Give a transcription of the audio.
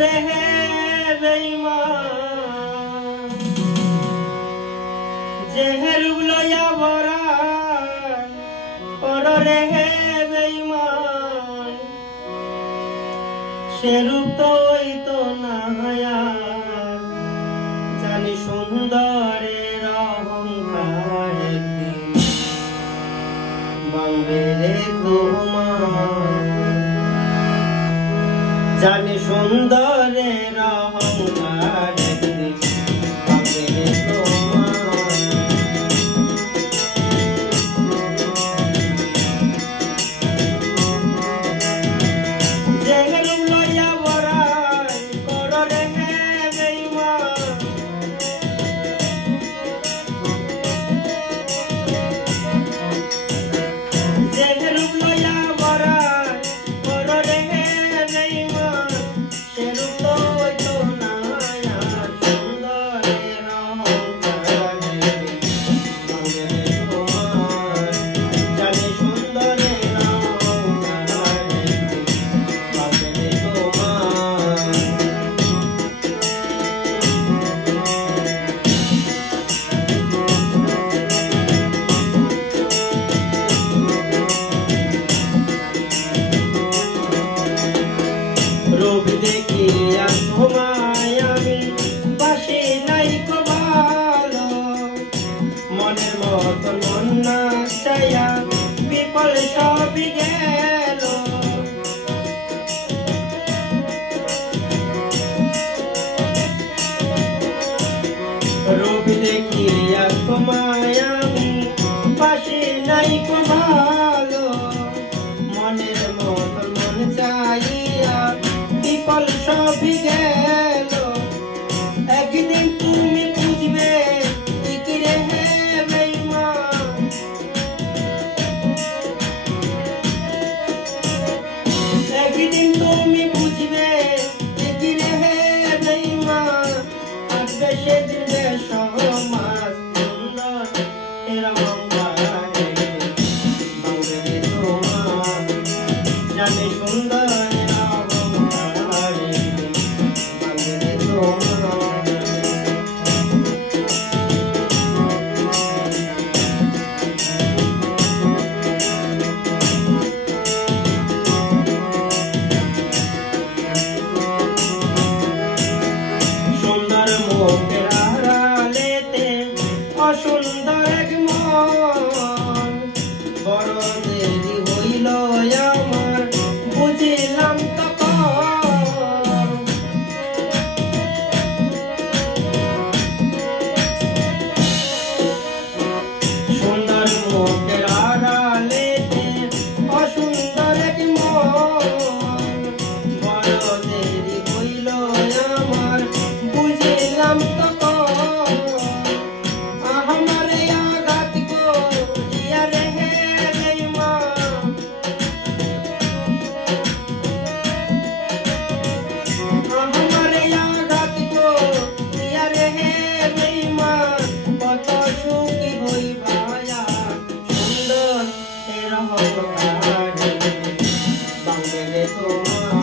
রে হে বেঈমান জেহেরুব লইয়া ভরা কর রে হে বেঈমান সেরূপ তো হইতো না জানি সুন্দরের অহংকার একদিন ভাঙবে রে তোমার জানি সুন্দরের অহংকার একদিন ভাঙবে রে তোমার জেহেরুব লইয়া ভরা কর রে হে বেঈমান জেহেরুব লইয়া ভরা কর রে হে বেঈমান সেরূপ তো হইতো না সুন্দরের অহংকার ভাঙবে রে তোমার জানি সুন্দরের অহংকার ভাঙবে রে তোমার রূপ দেখিয়া তোমায় আমি বাসি নাইকো ভালো মনের মতন মন না চাইয়া বিফল সবই গেল রূপ দেখিয়া তোমায় আমি বাসি নাইকো ভালো মনের মতন মন চাইয়া বিফল সবই গেল একদিন তুমি বুঝবে ঠিক রে হে বেঈমান একদিন তুমি বুঝবে ঠিক রে হে বেঈমান আসবে সেদিন রে সমাজ সুন্দর এর অহংকার ভাঙবে রে তোমার জানি সুন্দরের অহংকার ভাঙবে রে তোমার সুন্দর মুখের আড়ালেতে অসুন্দর এক মন বড় দেরি হইল আমার বুঝিলাম তখন সুন্দর মুখের আড়ালেতে অসুন্দর এক মন বড় দেরি হইল আমার বুঝিলাম তখন আমারে আঘাত করিয়া রে হে বেঈমান আমারে আঘাত করিয়া রে হে বেঈমান কত সুখী হইবা সুন্দর এর অহংকার ভাঙবে রে তোমার